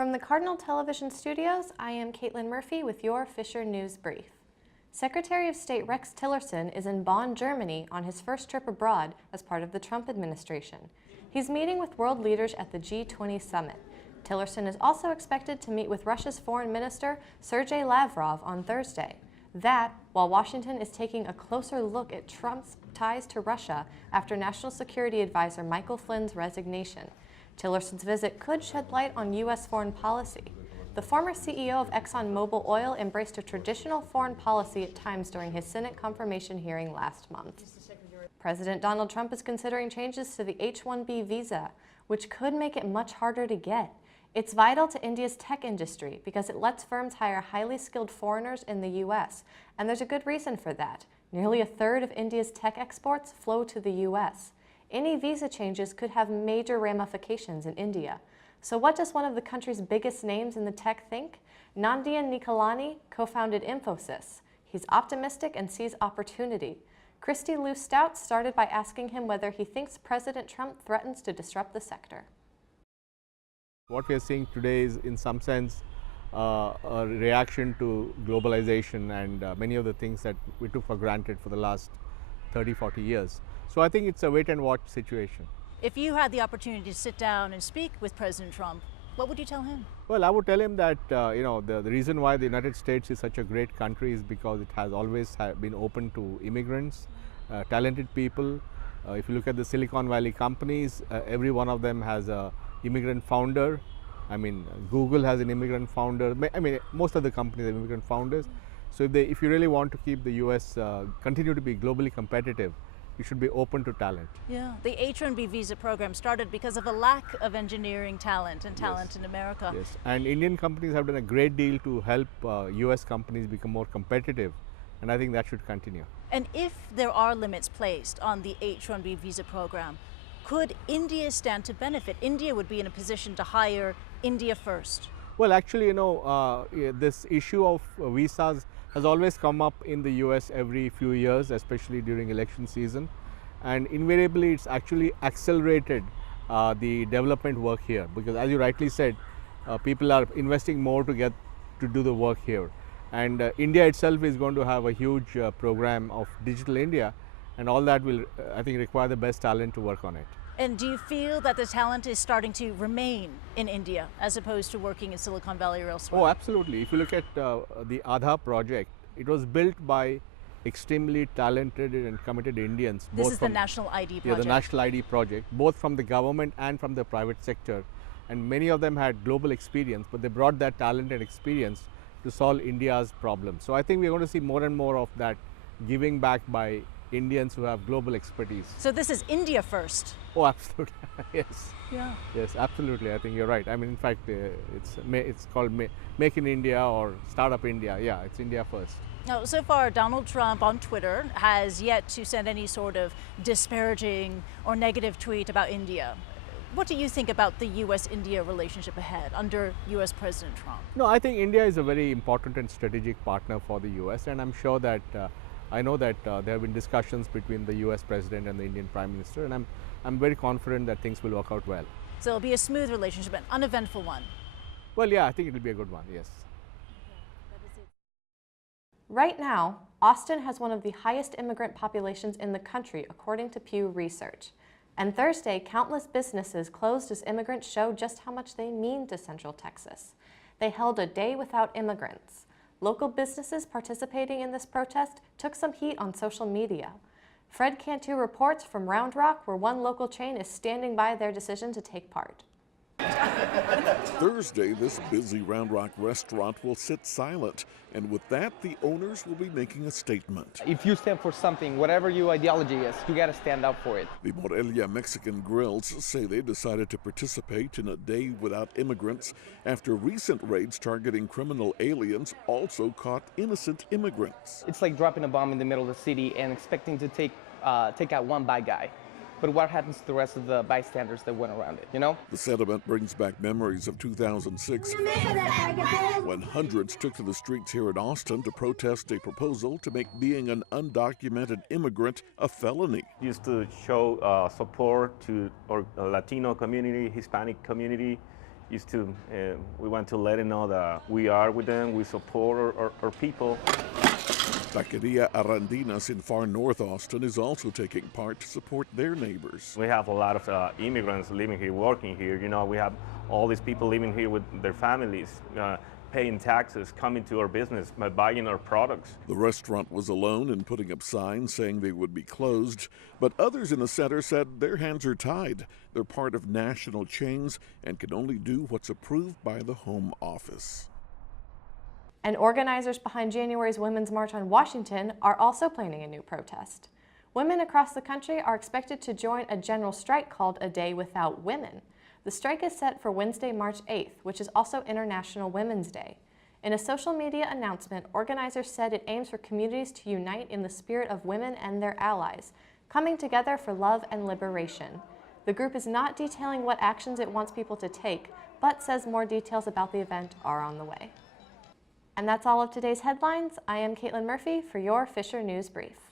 From the Cardinal Television Studios, I am Caitlin Murphy with your Fisher News Brief. Secretary of State Rex Tillerson is in Bonn, Germany on his first trip abroad as part of the Trump administration. He's meeting with world leaders at the G20 summit. Tillerson is also expected to meet with Russia's Foreign Minister Sergei Lavrov on Thursday. That, while Washington is taking a closer look at Trump's ties to Russia after National Security Advisor Michael Flynn's resignation. Tillerson's visit could shed light on U.S. foreign policy. The former CEO of ExxonMobil Oil embraced a traditional foreign policy at times during his Senate confirmation hearing last month. President Donald Trump is considering changes to the H-1B visa, which could make it much harder to get. It's vital to India's tech industry because it lets firms hire highly skilled foreigners in the U.S., and there's a good reason for that. Nearly a third of India's tech exports flow to the U.S. Any visa changes could have major ramifications in India. So what does one of the country's biggest names in the tech think? Nandian Nikalani co-founded Infosys. He's optimistic and sees opportunity. Christy Lou Stout started by asking him whether he thinks President Trump threatens to disrupt the sector. What we are seeing today is, in some sense, a reaction to globalization and many of the things that we took for granted for the last 30, 40 years. So I think it's a wait and watch situation. If you had the opportunity to sit down and speak with President Trump, what would you tell him? Well, I would tell him that the reason why the United States is such a great country is because it has always been open to immigrants, talented people. If you look at the Silicon Valley companies, every one of them has an immigrant founder. I mean, Google has an immigrant founder. I mean, most of the companies have immigrant founders. So if you really want to keep the U.S. Continue to be globally competitive, you should be open to talent. Yeah, the H-1B visa program started because of a lack of engineering talent and talent in America. Yes, and Indian companies have done a great deal to help U.S. companies become more competitive, and I think that should continue. And if there are limits placed on the H-1B visa program, could India stand to benefit? India would be in a position to hire India first. Well, actually, this issue of visas has always come up in the US every few years, especially during election season. And invariably, it's actually accelerated the development work here. Because as you rightly said, people are investing more to do the work here. And India itself is going to have a huge program of Digital India. And all that will, I think, require the best talent to work on it. And do you feel that the talent is starting to remain in India as opposed to working in Silicon Valley or elsewhere? Oh, absolutely. If you look at the Aadhaar project, it was built by extremely talented and committed Indians. This is the National ID project. Yeah, the National ID project, both from the government and from the private sector. And many of them had global experience, but they brought that talent and experience to solve India's problems. So I think we're going to see more and more of that giving back by Indians who have global expertise. So this is India first? Oh, absolutely. Yes. Yeah. Yes, absolutely. I think you're right. I mean, in fact, it's called Make in India or Startup India. Yeah, it's India first. Now, so far, Donald Trump on Twitter has yet to send any sort of disparaging or negative tweet about India. What do you think about the U.S.-India relationship ahead under U.S. President Trump? No, I think India is a very important and strategic partner for the U.S. and I'm sure that I know that there have been discussions between the U.S. President and the Indian Prime Minister, and I'm very confident that things will work out well. So it'll be a smooth relationship, an uneventful one? Well, yeah, I think it will be a good one, yes. Right now, Austin has one of the highest immigrant populations in the country, according to Pew Research. And Thursday, countless businesses closed as immigrants showed just how much they mean to Central Texas. They held a day without immigrants. Local businesses participating in this protest took some heat on social media. Fred Cantu reports from Round Rock, where one local chain is standing by their decision to take part. Thursday, this busy Round Rock restaurant will sit silent, and with that, the owners will be making a statement. If you stand for something, whatever your ideology is, you got to stand up for it. The Morelia Mexican Grills say they decided to participate in a day without immigrants after recent raids targeting criminal aliens also caught innocent immigrants. It's like dropping a bomb in the middle of the city and expecting to take out one bad guy. But what happens to the rest of the bystanders that went around it, you know? The sentiment brings back memories of 2006 when hundreds took to the streets here in Austin to protest a proposal to make being an undocumented immigrant a felony. Used to show support to our Latino community, Hispanic community, we want to let them know that we are with them, we support our people. Taqueria Arandinas in far north Austin is also taking part to support their neighbors. We have a lot of immigrants living here, working here. You know, we have all these people living here with their families, paying taxes, coming to our business, by buying our products. The restaurant was alone in putting up signs saying they would be closed, but others in the center said their hands are tied. They're part of national chains and can only do what's approved by the Home Office. And organizers behind January's Women's March on Washington are also planning a new protest. Women across the country are expected to join a general strike called A Day Without Women. The strike is set for Wednesday, March 8th, which is also International Women's Day. In a social media announcement, organizers said it aims for communities to unite in the spirit of women and their allies, coming together for love and liberation. The group is not detailing what actions it wants people to take, but says more details about the event are on the way. And that's all of today's headlines. I am Caitlin Murphy for your Fisher News Brief.